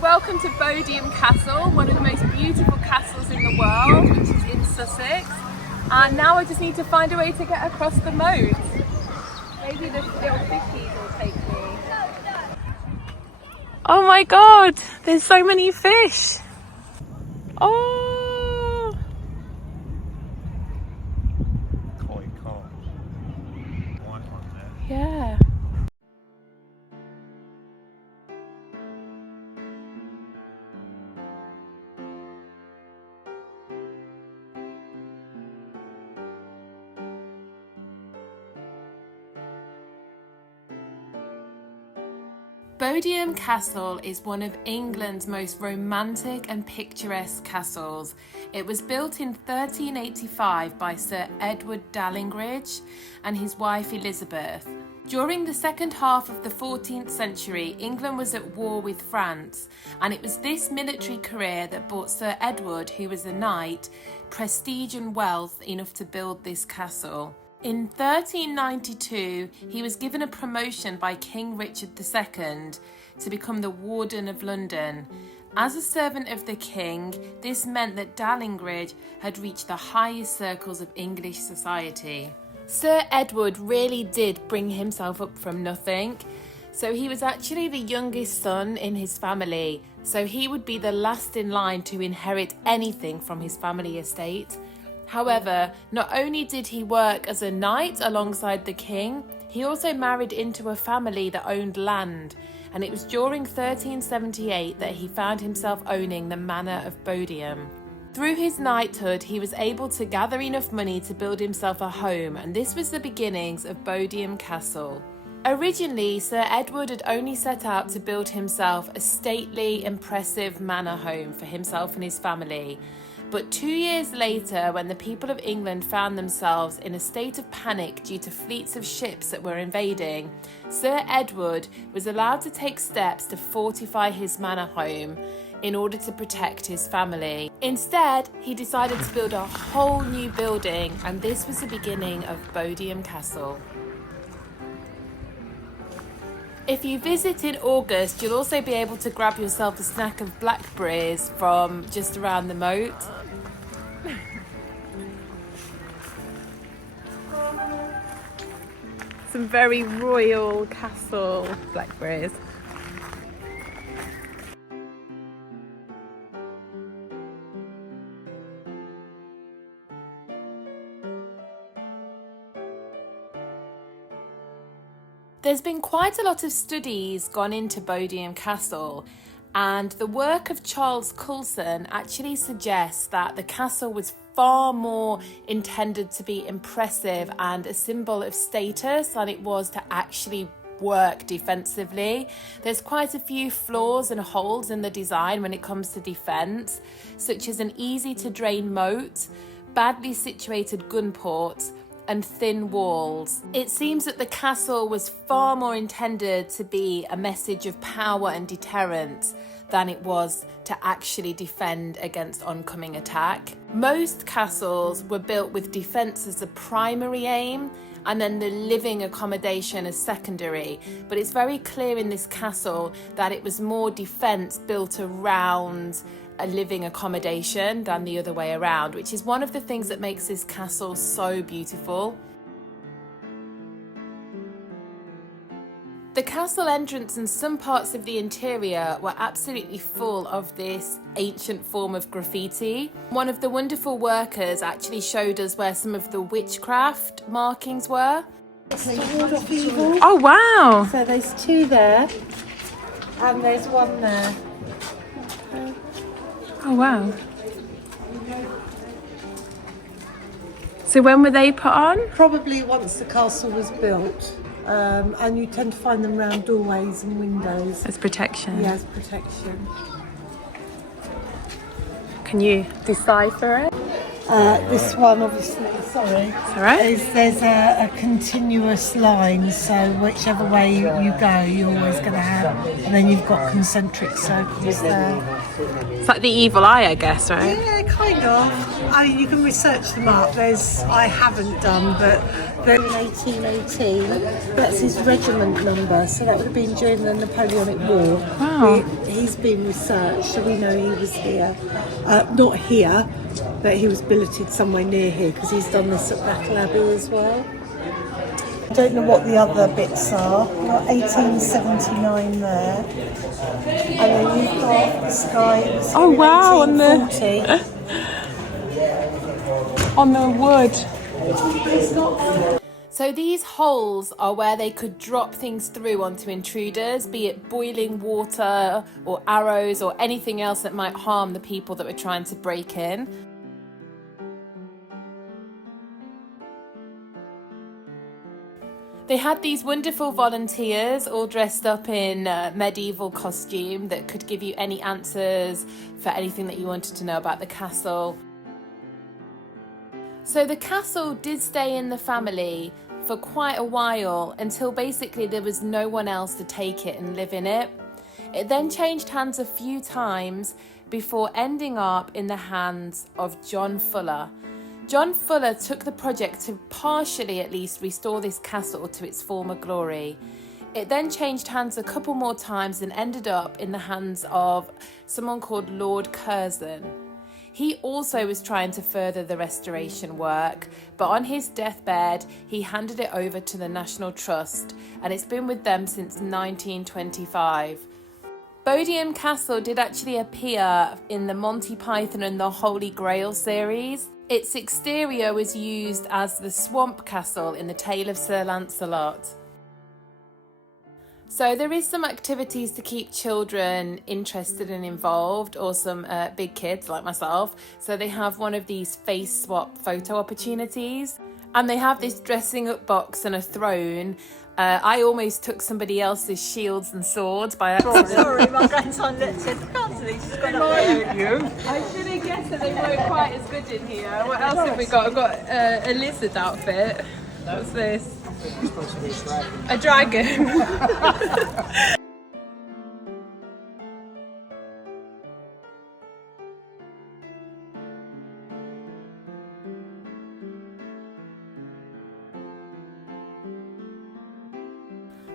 welcome to Bodiam Castle, one of the most beautiful castles in the world, which is in Sussex. And now I just need to find a way to get across the moat. Maybe the little fishies will take me. Oh my god, there's so many fish. Oh! Koi carp. White one there. Yeah. Bodiam Castle is one of England's most romantic and picturesque castles. It was built in 1385 by Sir Edward Dallingridge and his wife Elizabeth. During the second half of the 14th century, England was at war with France, and it was this military career that brought Sir Edward, who was a knight, prestige and wealth enough to build this castle. In 1392, he was given a promotion by King Richard II to become the Warden of London. As a servant of the king, this meant that Dallingridge had reached the highest circles of English society. Sir Edward really did bring himself up from nothing. So he was actually the youngest son in his family, so he would be the last in line to inherit anything from his family estate. However, not only did he work as a knight alongside the king, he also married into a family that owned land, and it was during 1378 that he found himself owning the manor of Bodiam. Through his knighthood, he was able to gather enough money to build himself a home, and this was the beginnings of Bodiam Castle. Originally, Sir Edward had only set out to build himself a stately, impressive manor home for himself and his family. But 2 years later, when the people of England found themselves in a state of panic due to fleets of ships that were invading, Sir Edward was allowed to take steps to fortify his manor home in order to protect his family. Instead, he decided to build a whole new building, and this was the beginning of Bodiam Castle. If you visit in August, you'll also be able to grab yourself a snack of blackberries from just around the moat. Some very royal castle blackberries. There's been quite a lot of studies gone into Bodiam Castle, and the work of Charles Coulson actually suggests that the castle was far more intended to be impressive and a symbol of status than it was to actually work defensively. There's quite a few flaws and holes in the design when it comes to defence, such as an easy to drain moat, badly situated gun ports, and thin walls. It seems that the castle was far more intended to be a message of power and deterrence than it was to actually defend against oncoming attack. Most castles were built with defence as the primary aim and then the living accommodation as secondary, but it's very clear in this castle that it was more defence built around a living accommodation than the other way around, which is one of the things that makes this castle so beautiful. The castle entrance and some parts of the interior were absolutely full of this ancient form of graffiti. One of the wonderful workers actually showed us where some of the witchcraft markings were. Oh wow! So there's two there, and there's one there. Oh wow. So when were they put on? Probably once the castle was built, and you tend to find them around doorways and windows. As protection? Yeah, as protection. Can you decipher it? This one, obviously, sorry, there's a continuous line, so whichever way you go, you're always going to have, and then you've got concentric circles there. It's like the evil eye, I guess, right? Yeah, kind of. I mean, you can research them up. I haven't done, but they're in 1818. That's his regiment number, so that would have been during the Napoleonic War. Wow. He's been researched, so we know he was here. Not here, but he was billeted somewhere near here because he's done this at Battle Abbey as well. I don't know what the other bits are. You've got 1879 there. And then you've got this guy. Oh wow, 1840. on the wood. So these holes are where they could drop things through onto intruders, be it boiling water or arrows or anything else that might harm the people that were trying to break in. They had these wonderful volunteers all dressed up in medieval costume that could give you any answers for anything that you wanted to know about the castle. So the castle did stay in the family for quite a while until basically there was no one else to take it and live in it. It then changed hands a few times before ending up in the hands of John Fuller. John Fuller took the project to partially at least restore this castle to its former glory. It then changed hands a couple more times and ended up in the hands of someone called Lord Curzon. He also was trying to further the restoration work, but on his deathbed, he handed it over to the National Trust, and it's been with them since 1925. Bodiam Castle did actually appear in the Monty Python and the Holy Grail series. Its exterior was used as the Swamp Castle in the Tale of Sir Lancelot. So there is some activities to keep children interested and involved, or some big kids like myself. So they have one of these face swap photo opportunities, and they have this dressing up box and a throne. I almost took somebody else's shields and swords by accident. Sorry, my grandson looked at the castle. He's just gone up there. I should have guessed that they weren't quite as good in here. What else have we got? I've got a lizard outfit. What's this? A dragon.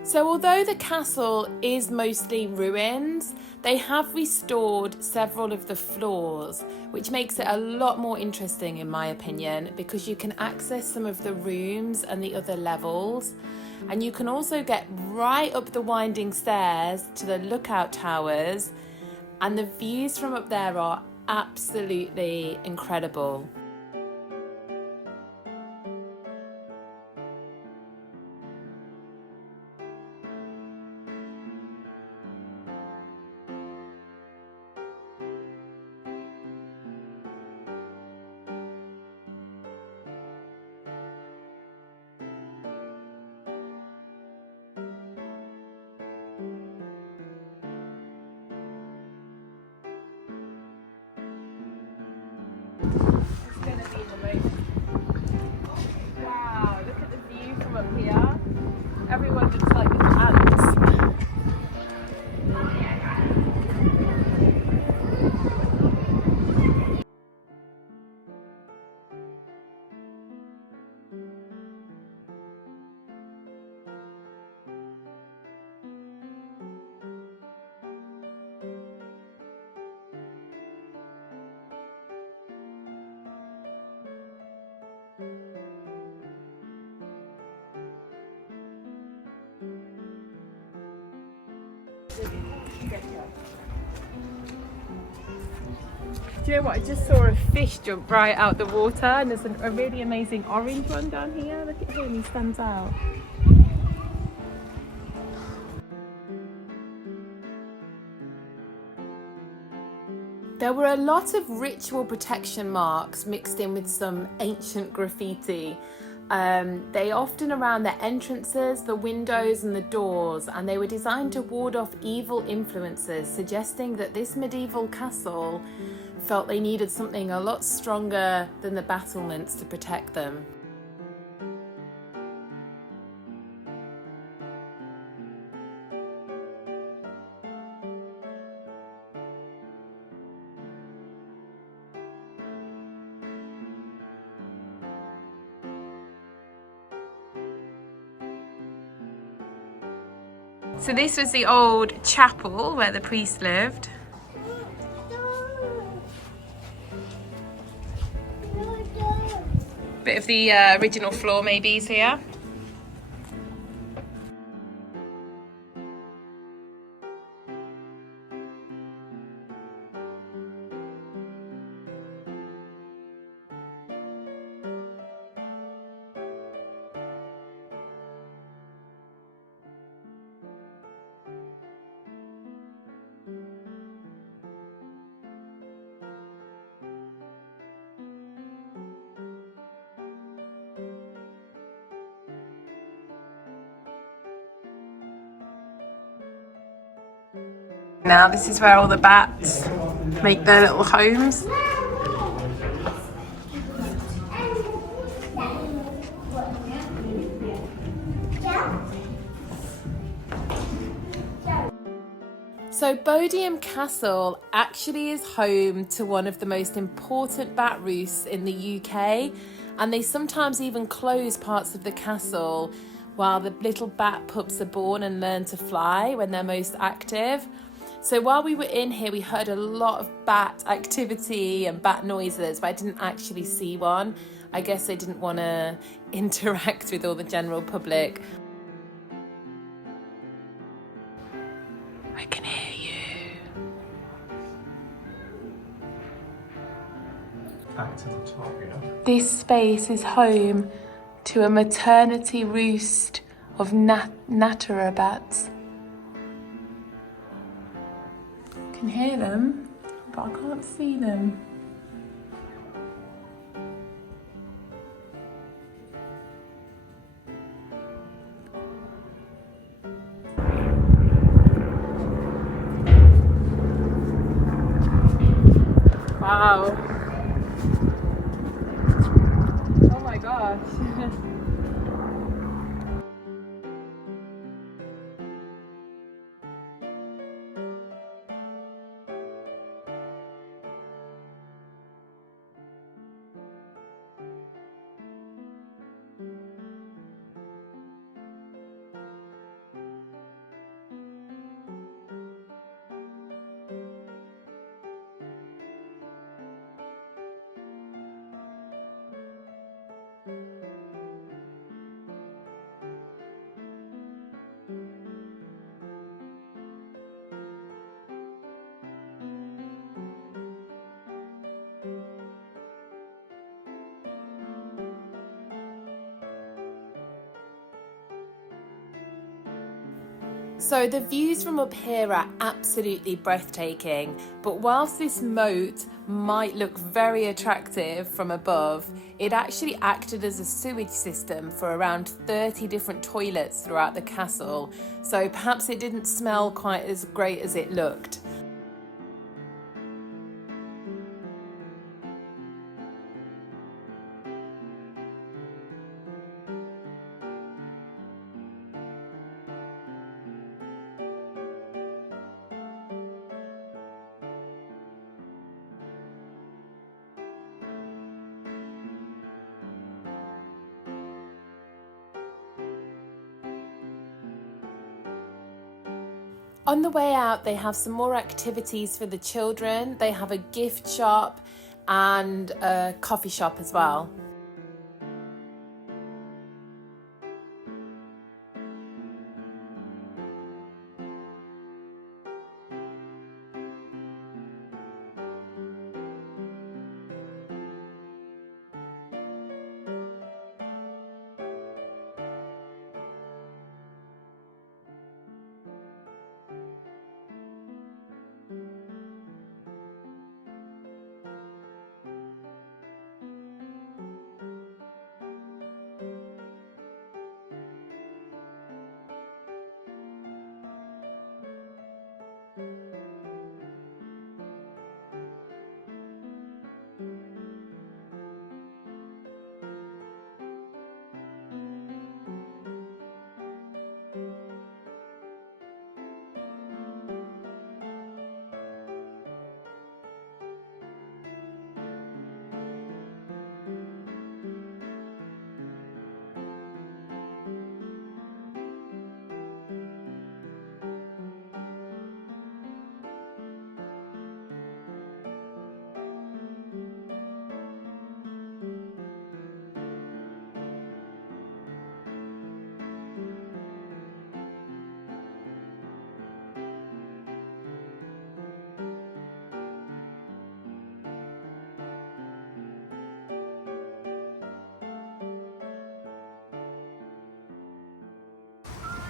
So although the castle is mostly ruins, they have restored several of the floors, which makes it a lot more interesting in my opinion, because you can access some of the rooms and the other levels, and you can also get right up the winding stairs to the lookout towers, and the views from up there are absolutely incredible. Wow, look at the view from up here. Everyone looks like little ants. Do you know what? I just saw a fish jump right out the water, and there's a really amazing orange one down here. Look at him, he stands out. There were a lot of ritual protection marks mixed in with some ancient graffiti. They often around the entrances, the windows and the doors, and they were designed to ward off evil influences, suggesting that this medieval castle felt they needed something a lot stronger than the battlements to protect them. So this was the old chapel where the priest lived. Bit of the original floor maybe is here. Now this is where all the bats make their little homes. So Bodiam Castle actually is home to one of the most important bat roosts in the UK, and they sometimes even close parts of the castle while the little bat pups are born and learn to fly when they're most active. So while we were in here, we heard a lot of bat activity and bat noises, but I didn't actually see one. I guess they didn't want to interact with all the general public. I can hear you. Back to the top, yeah. This space is home to a maternity roost of Natura bats. I can hear them, but I can't see them. Wow. Oh my gosh. So the views from up here are absolutely breathtaking, but whilst this moat might look very attractive from above, it actually acted as a sewage system for around 30 different toilets throughout the castle, so perhaps it didn't smell quite as great as it looked. On the way out, they have some more activities for the children. They have a gift shop and a coffee shop as well.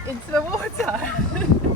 into the water.